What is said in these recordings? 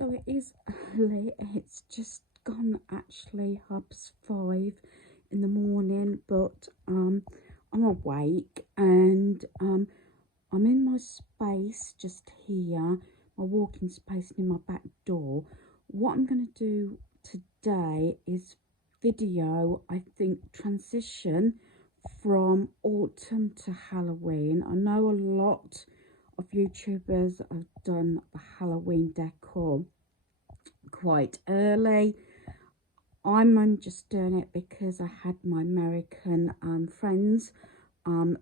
So it is early, it's just gone actually 5:30 in the morning, but I'm awake and I'm in my space just here, my walking space near my back door. What I'm going to do today is video, I think, transition from autumn to Halloween. I know a lot of YouTubers have done the Halloween decor quite early. I'm just doing it because I had my American friends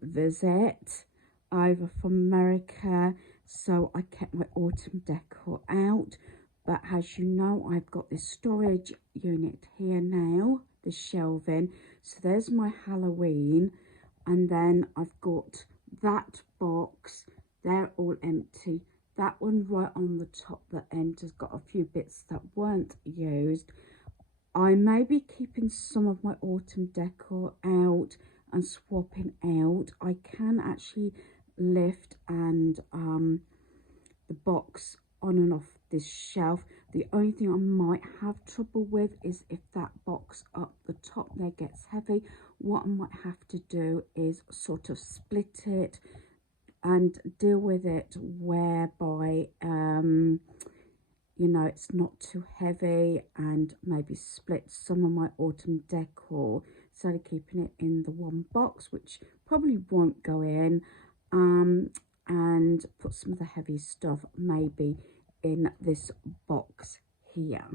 visit over from America, so I kept my autumn decor out. But as you know, I've got this storage unit here now, the shelving. So there's my Halloween, and then I've got that box. They're all empty. That one right on the top, the end, has got a few bits that weren't used. I may be keeping some of my autumn decor out and swapping out. I can actually lift and the box on and off this shelf. The only thing I might have trouble with is if that box up the top there gets heavy. What I might have to do is sort of split it and deal with it whereby you know, it's not too heavy, and maybe split some of my autumn decor instead of keeping it in the one box, which probably won't go in, and put some of the heavy stuff maybe in this box here.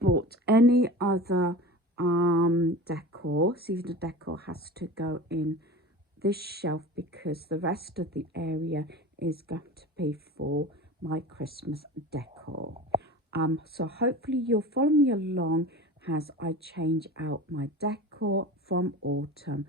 But any other decor, seasonal decor, has to go in this shelf because the rest of the area is going to be for my Christmas decor. So hopefully you'll follow me along as I change out my decor from autumn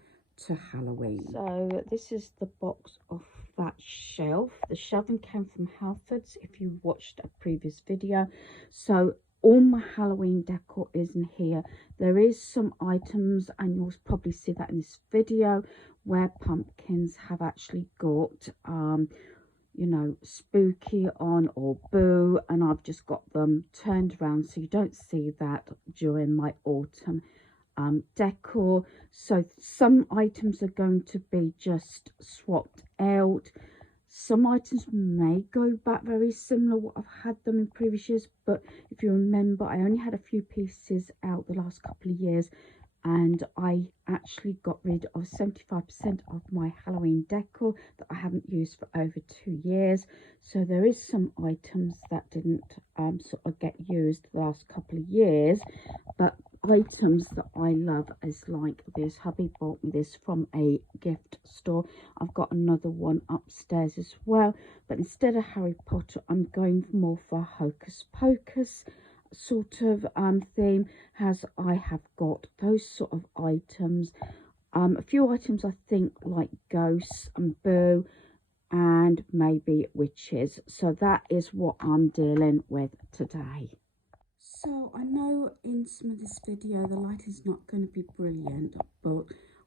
to Halloween. So this is the box off that shelf. The shelving came from Halfords if you watched a previous video. So all my Halloween decor is in here. There is some items, and you'll probably see that in this video, where pumpkins have actually got you know, spooky on or boo, and I've just got them turned around so you don't see that during my autumn decor. So some items are going to be just swapped out. Some items may go back very similar what I've had them in previous years, but if you remember, I only had a few pieces out the last couple of years, and I actually got rid of 75% of my Halloween decor that I haven't used for over 2 years. So there is some items that didn't sort of get used the last couple of years, but items that I love is like this. Hubby bought me this from a gift store. I've got another one upstairs as well, but instead of Harry Potter, I'm going more for a Hocus Pocus sort of theme, as I have got those sort of items. A few items I think like ghosts and boo, and maybe witches. So that is what I'm dealing with today. So I know in some of this video the lighting's not going to be brilliant, but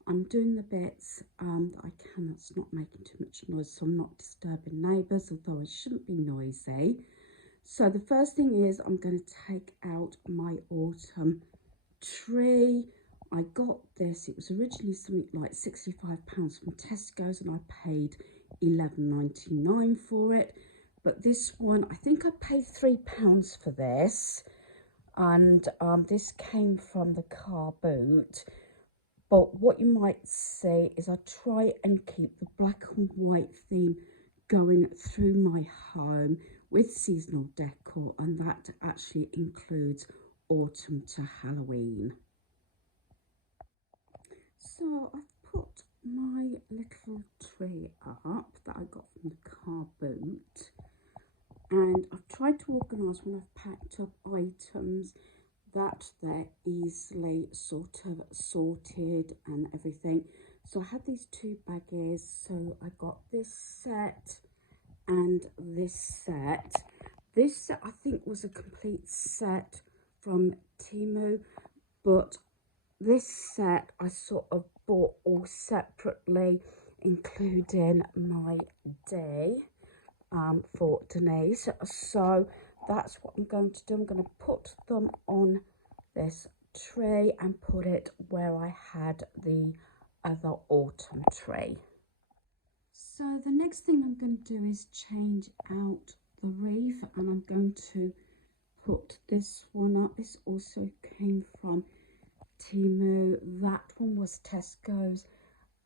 I'm doing the bits that I can that's not making too much noise, so I'm not disturbing neighbours, although I shouldn't be noisy. So the first thing is I'm going to take out my autumn tree. I got this, it was originally something like £65 from Tesco's, and I paid £11.99 for it. But this one, I think I paid £3 for this, and this came from the car boot. But what you might see is I try and keep the black and white theme going through my home with seasonal decor, and that actually includes autumn to Halloween. So I've put my little tree up that I got from the car boot, and I've tried to organise when I've packed up items that they're easily sort of sorted and everything. So I had these two baggies, so I got this set and this set. This set I think was a complete set from Temu, but this set I sort of bought all separately, including my day for Denise. So that's what I'm going to do. I'm going to put them on this tree and put it where I had the other autumn tree. So the next thing I'm going to do is change out the wreath, and I'm going to put this one up. This also came from Temu. That one was Tesco's,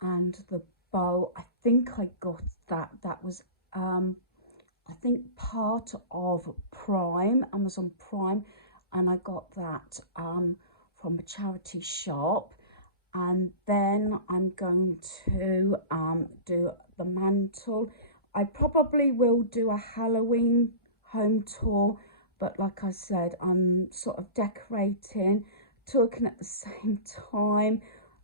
and the bow, I think I got that. That was I think part of Prime, Amazon Prime, and I got that from a charity shop. And then I'm going to do the mantle. I probably will do a Halloween home tour, but like I said, I'm sort of decorating, talking at the same time.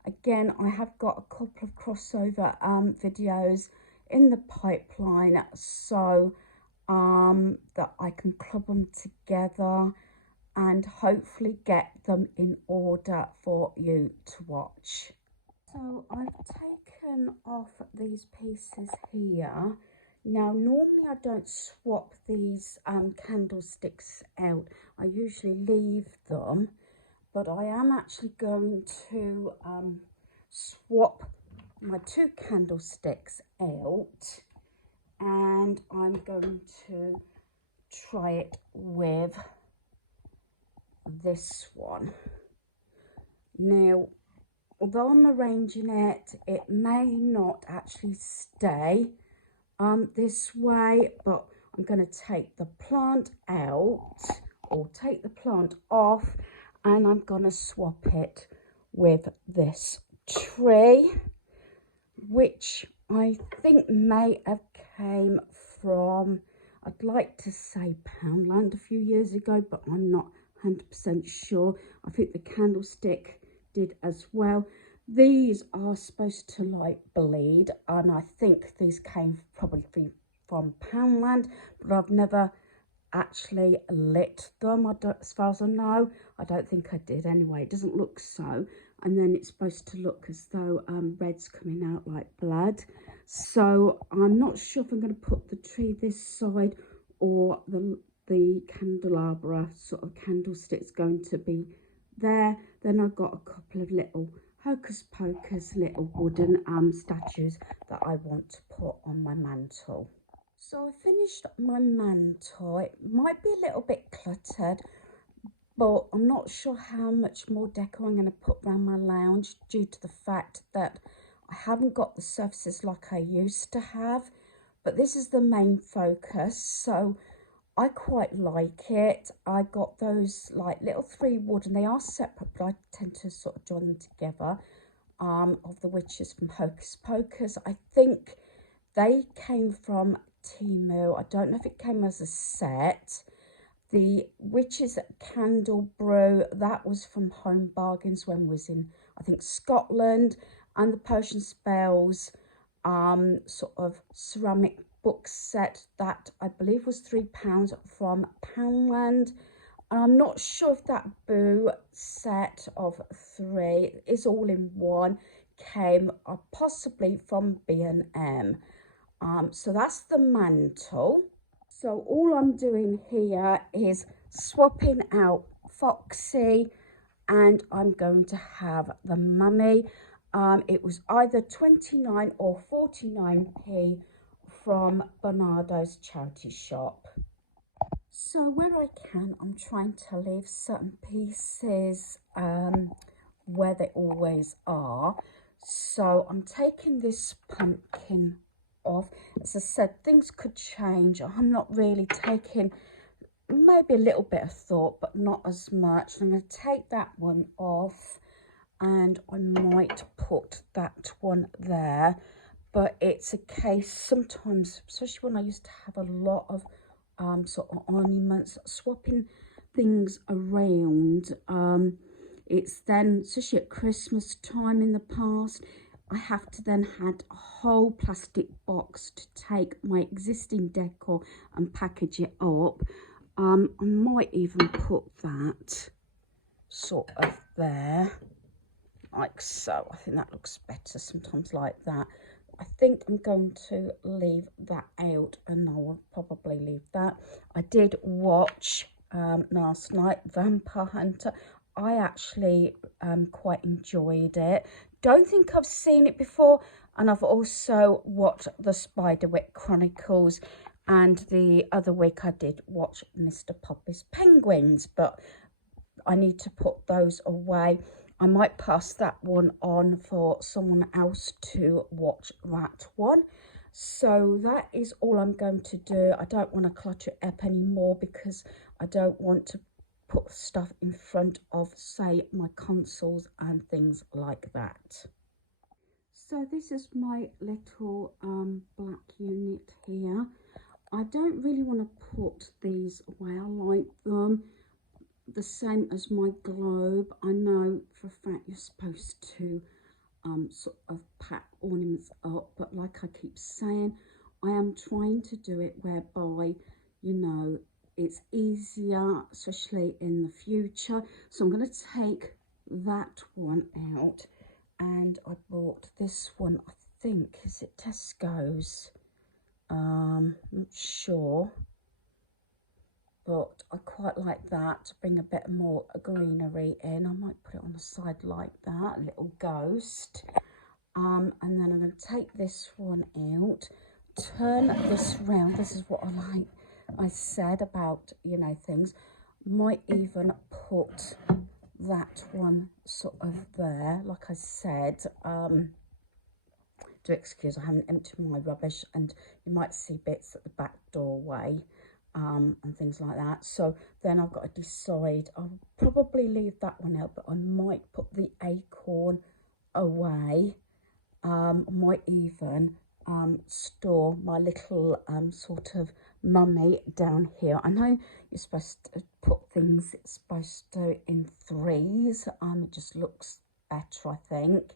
Again, I have got a couple of crossover videos in the pipeline, so that I can club them together and hopefully get them in order for you to watch. So I've taken off these pieces here. Now normally I don't swap these candlesticks out. I usually leave them, but I am actually going to swap my two candlesticks out, and I'm going to try it with this one. Now, although I'm arranging it, it may not actually stay this way, but I'm going to take the plant out, or take the plant off, and I'm going to swap it with this tree, which I think may have came from, I'd like to say Poundland a few years ago, but I'm not 100% sure. I think the candlestick did as well. These are supposed to like bleed, and I think these came probably from Poundland, but I've never actually lit them. I don't, as far as I know, I don't think I did anyway. It doesn't look so. And then it's supposed to look as though red's coming out like blood. So I'm not sure if I'm going to put the tree this side, or the candelabra sort of candlestick's going to be there. Then I've got a couple of little hocus pocus little wooden statues that I want to put on my mantle. So I finished my mantle. It might be a little bit cluttered, but I'm not sure how much more decor I'm going to put around my lounge, due to the fact that I haven't got the surfaces like I used to have. But this is the main focus, so I quite like it. I got those like little 3 wood, and they are separate, but I tend to sort of join them together, of the witches from Hocus Pocus. I think they came from Temu. I don't know if it came as a set. The Witches Candle Brew, that was from Home Bargains when we was in, I think, Scotland. And the Potion Spells sort of ceramic book set, that I believe was £3 from Poundland. I'm not sure if that Boo set of 3 is all in one came possibly from B&M. So that's the mantle. So all I'm doing here is swapping out Foxy, and I'm going to have the mummy. It was either 29 or 49p from Bernardo's charity shop. So where I can, I'm trying to leave certain pieces where they always are. So I'm taking this pumpkin off. As I said, things could change. I'm not really taking, maybe a little bit of thought, but not as much. I'm going to take that one off, and I might put that one there. But it's a case sometimes, especially when I used to have a lot of sort of ornaments, swapping things around. It's then, especially at Christmas time in the past, I have to then had a whole plastic box to take my existing decor and package it up. I might even put that sort of there, like so. I think that looks better sometimes like that. I think I'm going to leave that out, and I will probably leave that. I did watch last night Vampire Hunter. I actually quite enjoyed it. Don't think I've seen it before, and I've also watched the Spiderwick Chronicles, and the other week I did watch Mr. Poppy's Penguins, but I need to put those away. I might pass that one on for someone else to watch that one. So that is all I'm going to do. I don't want to clutter it up anymore because I don't want to put stuff in front of, say, my consoles and things like that. So this is my little black unit here. I don't really want to put these away. I like them the same as my globe. I know for a fact you're supposed to sort of pack ornaments up, but like I keep saying, I am trying to do it whereby, you know, it's easier, especially in the future. So I'm going to take that one out, and I bought this one, I think, is it Tesco's? Not sure, but I quite like that to bring a bit more greenery in. I might put it on the side like that, a little ghost. And then I'm going to take this one out, turn this round. This is what I said about, you know, things. Might even put that one sort of there, like I said. Do excuse, I haven't emptied my rubbish, and you might see bits at the back doorway. And things like that. So then I've got to decide. I'll probably leave that one out, but I might put the acorn away. I might even store my little sort of mummy down here. I know you're supposed to put things, it's supposed to in threes. It just looks better, I think.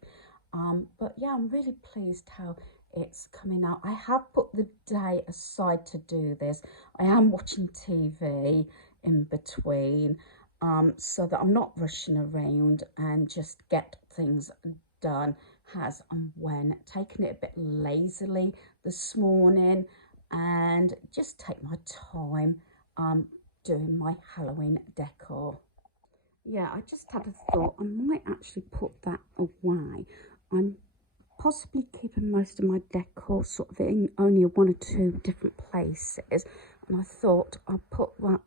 But yeah, I'm really pleased how it's coming out. I have put the day aside to do this. I am watching TV in between, so that I'm not rushing around and just get things done as and when. Taking it a bit lazily this morning and just take my time doing my Halloween decor. Yeah, I just had a thought. I might actually put that away. I'm possibly keeping most of my decor sort of in only one or two different places, and I thought I'll put that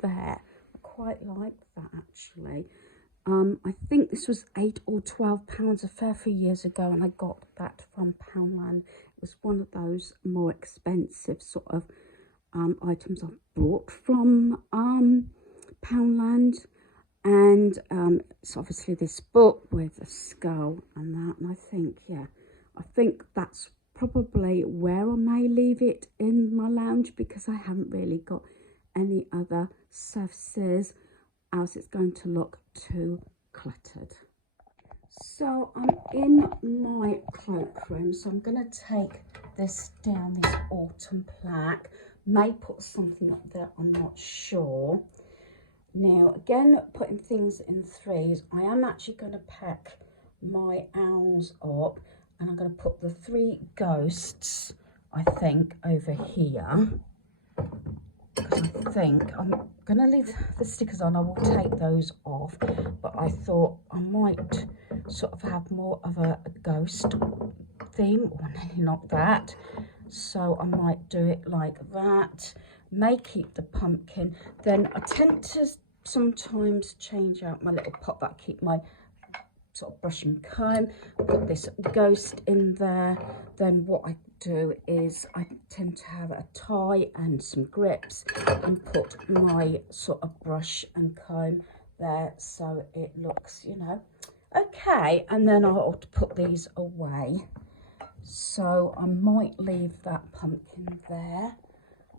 there. I quite like that actually. I think this was £8 or £12 a fair few years ago, and I got that from Poundland. It was one of those more expensive sort of items I bought from Poundland. And it's obviously this book with a skull and that, and I think, yeah, I think that's probably where I may leave it in my lounge, because I haven't really got any other surfaces, else it's going to look too cluttered. So I'm in my cloakroom, so I'm going to take this down, this autumn plaque. May put something up there, I'm not sure. Now, again, putting things in threes, I am actually going to pack my owls up, and I'm going to put the 3 ghosts, I think, over here. Because I think I'm going to leave the stickers on. I will take those off, but I thought I might sort of have more of a ghost theme, or not that. So I might do it like that. May keep the pumpkin. Then I tend to sometimes change out my little pot that I keep my sort of brush and comb. Put this ghost in there. Then what I do is I tend to have a tie and some grips, and put my sort of brush and comb there, so it looks, you know, okay. And then I'll put these away. So I might leave that pumpkin there,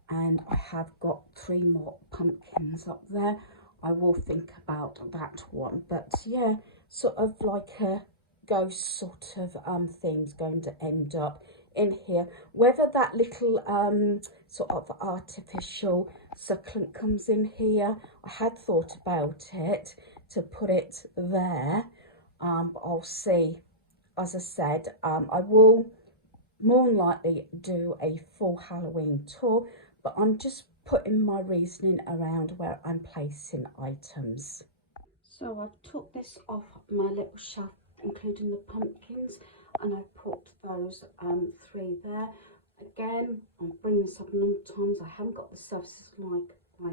and I have got 3 more pumpkins up there. I will think about that one, but yeah, sort of like a ghost sort of theme's going to end up in here. Whether that little sort of artificial succulent comes in here, I had thought about it to put it there, but I'll see. As I said, I will more than likely do a full Halloween tour, but I'm just putting my reasoning around where I'm placing items. So I've took this off my little shelf, including the pumpkins, and I put those three there. Again, I'll bring this up a number of times. I haven't got the surfaces like I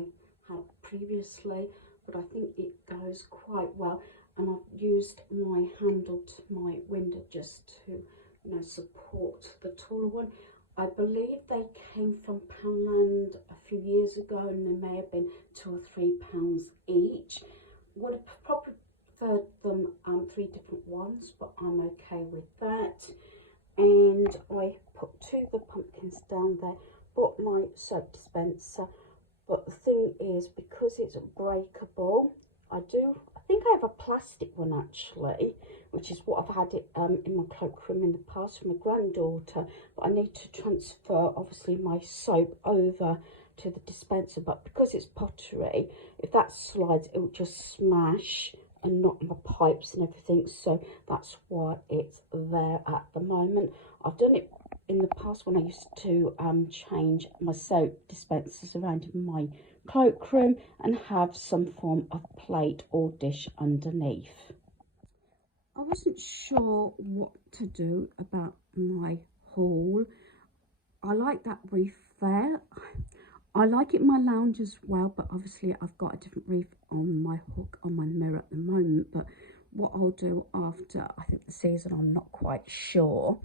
had previously, but I think it goes quite well. And I've used my handle to my window just to, you know, support the taller one. I believe they came from Poundland a few years ago, and they may have been £2 or £3 each. Would have probably preferred them three different ones, but I'm okay with that. And I put two of the pumpkins down there, bought my soap dispenser, but the thing is, because it's breakable, I think I have a plastic one actually, which is what I've had it in my cloakroom in the past from my granddaughter, but I need to transfer obviously my soap over to the dispenser, but because it's pottery, if that slides it will just smash and knock my pipes and everything, so that's why it's there at the moment. I've done it in the past when I used to change my soap dispensers around in my cloakroom and have some form of plate or dish underneath. I wasn't sure what to do about my haul. I like that reef there. I like it in my lounge as well, but obviously I've got a different reef on my hook on my mirror at the moment. But what I'll do after, I think the season, I'm not quite sure.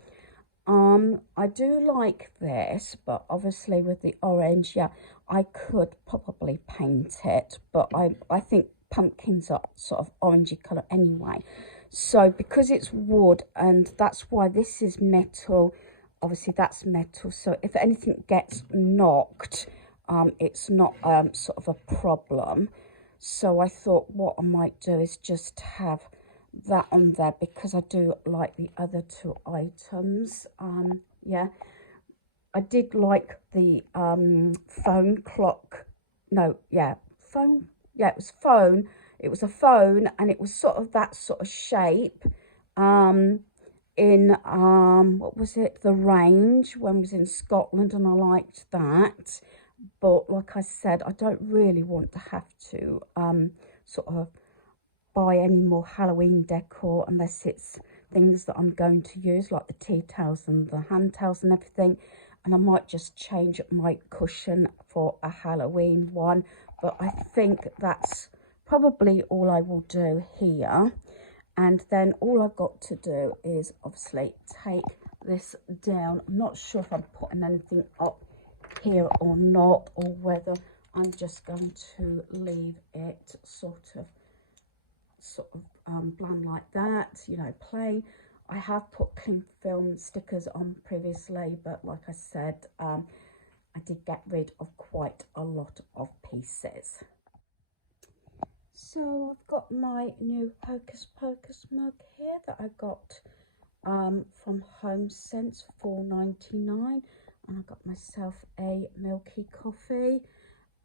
I do like this, but obviously with the orange, yeah, I could probably paint it, but I think pumpkins are sort of orangey colour anyway. So because it's wood, and that's why this is metal, obviously that's metal, so if anything gets knocked, it's not sort of a problem. So I thought what I might do is just have that on there, because I do like the other two items. Yeah, I did like the phone clock. No, yeah, phone. Yeah, it was phone. It was a phone, and it was sort of that sort of shape. In what was it? The Range, when I was in Scotland, and I liked that. But like I said, I don't really want to have to sort of buy any more Halloween decor unless it's things that I'm going to use, like the tea towels and the hand towels and everything. And I might just change my cushion for a Halloween one, but I think that's probably all I will do here. And then all I've got to do is obviously take this down. I'm not sure if I'm putting anything up here or not, or whether I'm just going to leave it sort of bland like that, you know, plain. I have put cling film stickers on previously, but like I said, I did get rid of quite a lot of pieces. So I've got my new Hocus Pocus mug here that I got from Home Sense, $4.99, and I got myself a milky coffee.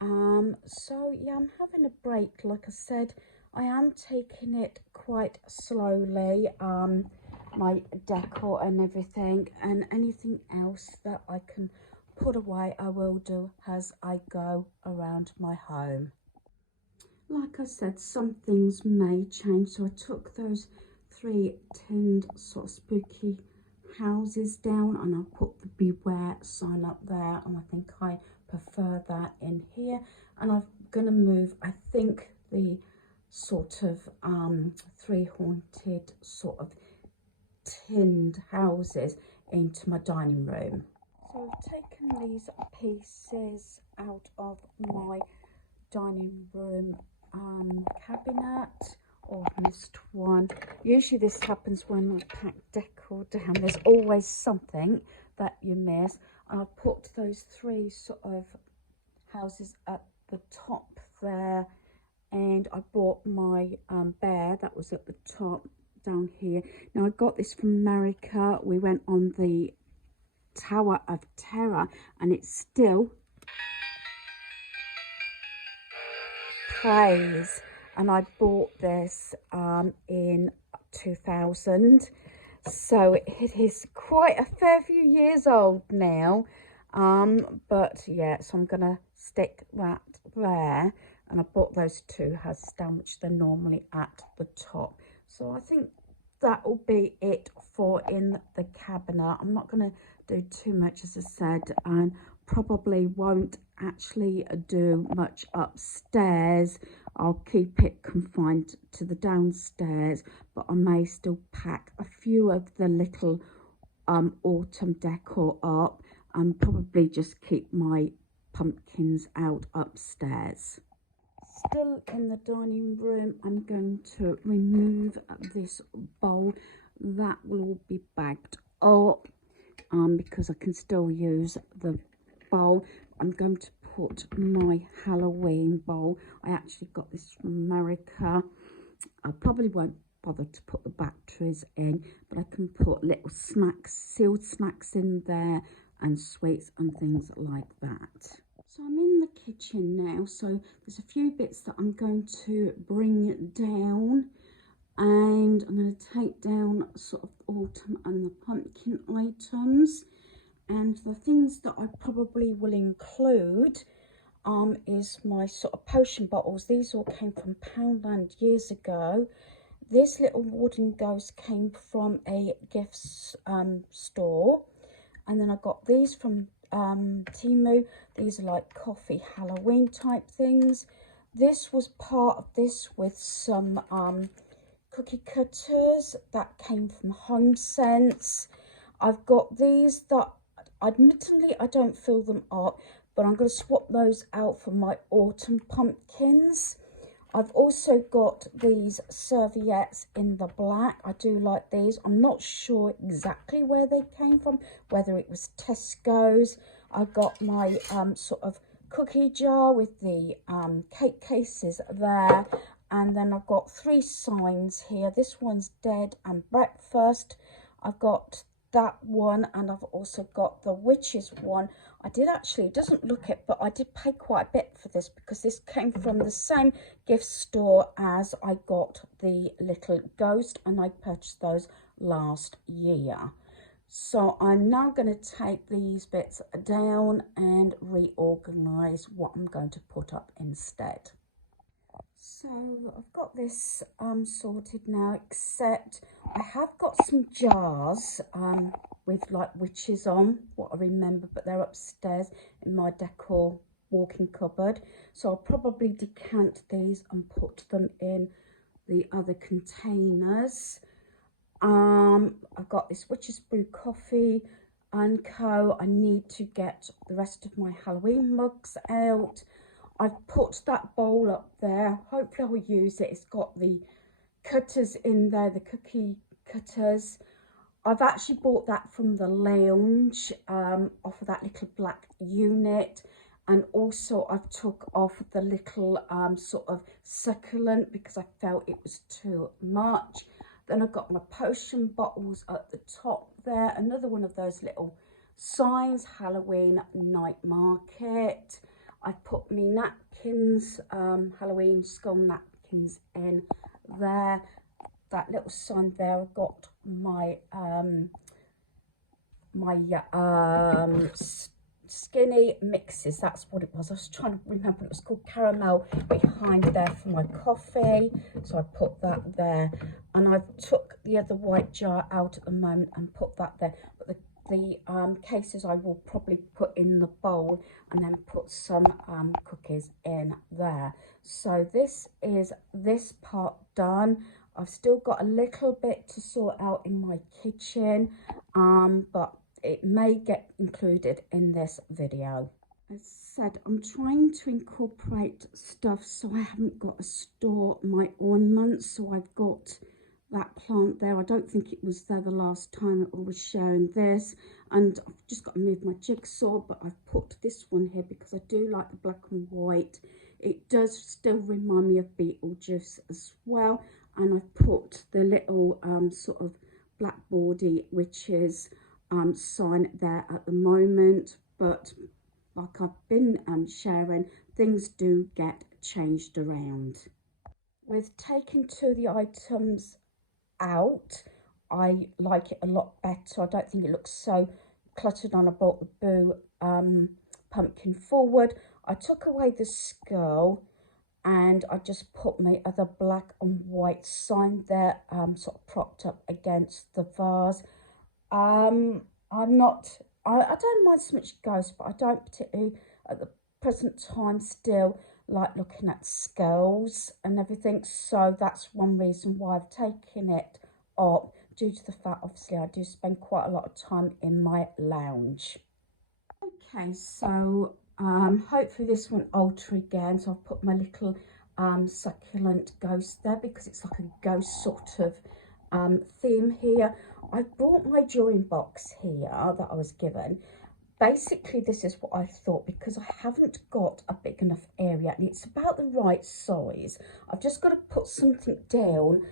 So yeah, I'm having a break. Like I said, I am taking it quite slowly, my decor and everything, and anything else that I can put away I will do as I go around my home. Like I said, some things may change, so I took those three tinned sort of spooky houses down, and I put the beware sign up there, and I think I prefer that in here. And I'm gonna move, I think, the sort of three haunted sort of tinned houses into my dining room. So I've taken these pieces out of my dining room cabinet. Oh, I've missed one. Usually this happens when I pack decor down. There's always something that you miss. I put those three sort of houses at the top there, and I bought my bear that was at the top down here. Now I got this from America. We went on the Tower of Terror, and it still plays. And I bought this in 2000. So it is quite a fair few years old now. But yeah, so I'm gonna stick that there, and I bought those two houses down, which they're normally at the top. So I think that will be it for in the cabinet. I'm not gonna do too much, as I said, and probably won't actually do much upstairs. I'll keep it confined to the downstairs, but I may still pack a few of the little autumn decor up, and probably just keep my pumpkins out upstairs. Still in the dining room, I'm going to remove this bowl. That will all be bagged up because I can still use the bowl. I'm going to put my Halloween bowl. I actually got this from America. I probably won't bother to put the batteries in, but I can put little snacks, sealed snacks in there, and sweets and things like that. So I'm in the kitchen now, so there's a few bits that I'm going to bring down, and I'm going to take down sort of autumn and the pumpkin items. And the things that I probably will include is my sort of potion bottles. These all came from Poundland years ago. This little wooden ghost came from a gifts store, and then I got these from Temu. These are like coffee Halloween type things. This was part of this with some cookie cutters that came from Home Sense. I've got these that admittedly I don't fill them up, but I'm going to swap those out for my autumn pumpkins. I've also got these serviettes in the black. I do like these. I'm not sure exactly where they came from, whether it was Tesco's. I got my sort of cookie jar with the cake cases there. And then I've got 3 signs here. This one's Dead and Breakfast. I've got that one, and I've also got the witches one. I did actually, it doesn't look it, but I did pay quite a bit for this because this came from the same gift store as I got the little ghost, and I purchased those last year. So I'm now going to take these bits down and reorganize what I'm going to put up instead. So I've got this sorted now, except I have got some jars with like witches on, what I remember, but they're upstairs in my decor walk-in cupboard. So I'll probably decant these and put them in the other containers. I've got this Witch's Brew coffee and co. I need to get the rest of my Halloween mugs out. I've put that bowl up there. Hopefully I'll use it. It's got the cutters in there, the cookie cutters. I've actually bought that from the lounge, off of that little black unit. And also I've took off the little sort of succulent because I felt it was too much. Then I've got my potion bottles at the top there. Another one of those little signs, Halloween night market. I put me napkins, Halloween skull napkins in there. That little sign there, I've got my skinny mixes. That's what it was. I was trying to remember. It was called caramel behind there for my coffee. So I put that there. And I've took the other white jar out at the moment and put that there. But the cases I will probably put in the bowl and then put some cookies in there. So this is this part done. I've still got a little bit to sort out in my kitchen, but it may get included in this video. As said, I'm trying to incorporate stuff so I haven't got to store my ornaments. So I've got that plant there. I don't think it was there the last time I was sharing this, and I've just got to move my jigsaw, but I've put this one here because I do like the black and white. It does still remind me of Beetlejuice as well, and I've put the little sort of blackboardy witches sign there at the moment, but like I've been sharing, things do get changed around. With taking 2 of the items out, I like it a lot better. I don't think it looks so cluttered on. I brought the Boo pumpkin forward. I took away the skull and I just put my other black and white sign there, sort of propped up against the vase. I'm not, I don't mind so much ghosts, but I don't particularly at the present time still like looking at skulls and everything. So that's one reason why I've taken it up, due to the fact obviously I do spend quite a lot of time in my lounge. Okay, so hopefully this won't alter again. So I've put my little succulent ghost there because it's like a ghost sort of theme here. I brought my drawing box here that I was given. Basically, this is what I thought, because I haven't got a big enough area and it's about the right size. I've just got to put something down.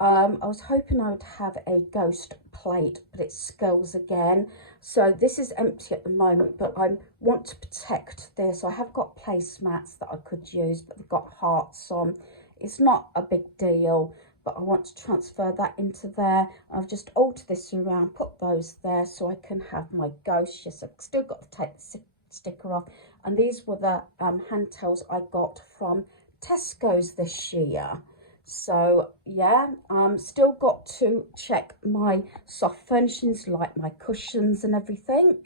I was hoping I would have a ghost plate, but it's skulls again. So this is empty at the moment, but I want to protect this. I have got placemats that I could use, but they've got hearts on. It's not a big deal, but I want to transfer that into there. I've just altered this around, put those there so I can have my ghost. Yes, I've still got to take the sticker off. And these were the hand tails I got from Tesco's this year. So yeah, still got to check my soft furnishings like my cushions and everything.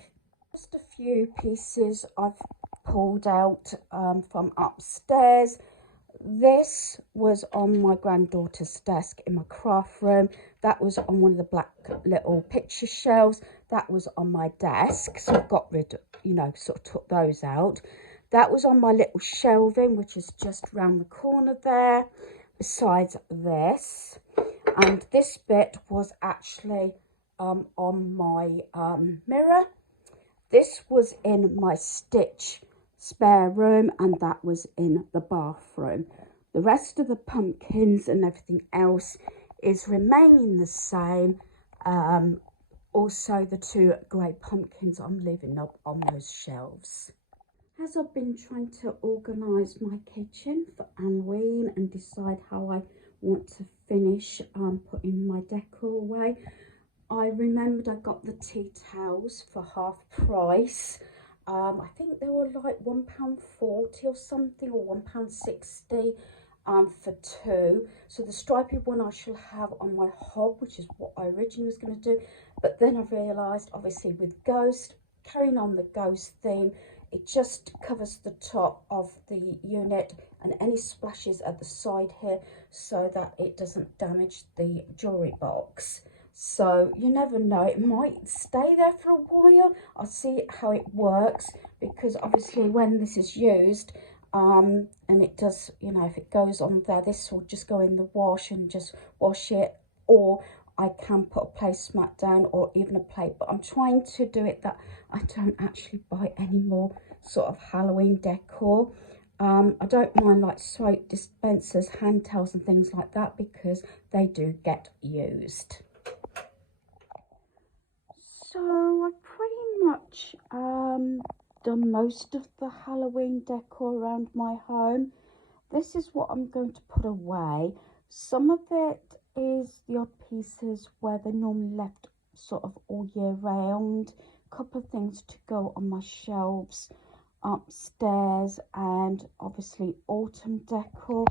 Just a few pieces I've pulled out from upstairs. This was on my granddaughter's desk in my craft room. That was on one of the black little picture shelves. That was on my desk, so I got rid of, you know, sort of took those out. That was on my little shelving, which is just round the corner there. Besides this, and this bit was actually on my mirror. This was in my Stitch spare room, and that was in the bathroom. The rest of the pumpkins and everything else is remaining the same. Also the two grey pumpkins I'm leaving up on those shelves. As I've been trying to organise my kitchen for Halloween and decide how I want to finish putting my decor away, I remembered I got the tea towels for half price. I think they were like £1.40 or something, or £1.60 for two. So the stripy one I shall have on my hob, which is what I originally was going to do. But then I realised, obviously with Ghost, carrying on the Ghost theme, it just covers the top of the unit and any splashes at the side here so that it doesn't damage the jewellery box. So you never know, it might stay there for a while. I'll see how it works, because obviously when this is used, and it does, you know, if it goes on there, this will just go in the wash and just wash it, or I can put a placemat down or even a plate. But I'm trying to do it that I don't actually buy any more sort of Halloween decor. I don't mind like soap dispensers, hand towels and things like that, because they do get used. So I've pretty much done most of the Halloween decor around my home. This is what I'm going to put away. Some of it is the odd pieces where they're normally left sort of all year round. A couple of things to go on my shelves upstairs, and obviously autumn decor.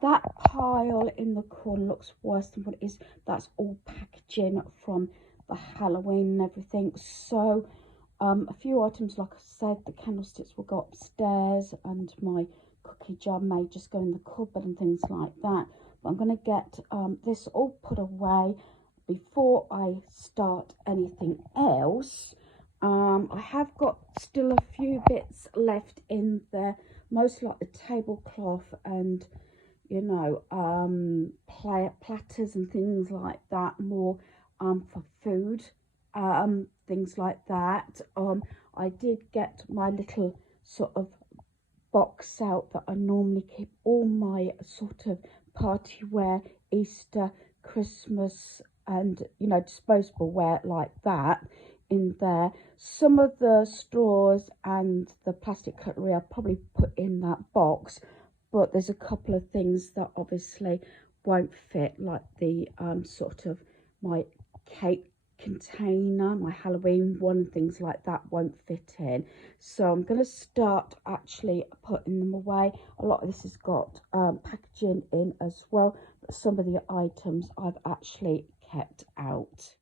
That pile in the corner looks worse than what it is. That's all packaging from the Halloween and everything. So a few items, like I said, the candlesticks will go upstairs, and my cookie jar may just go in the cupboard and things like that. But I'm going to get this all put away before I start anything else. I have got still a few bits left in there, most like the tablecloth and, you know, platters and things like that, more for food, things like that. I did get my little sort of box out that I normally keep all my sort of party wear, Easter, Christmas, and, you know, disposable wear like that in there. Some of the straws and the plastic cutlery I'll probably put in that box, but there's a couple of things that obviously won't fit, like the sort of my cake container, my Halloween one, and things like that won't fit in. So I'm going to start actually putting them away. A lot of this has got packaging in as well, but some of the items I've actually kept out.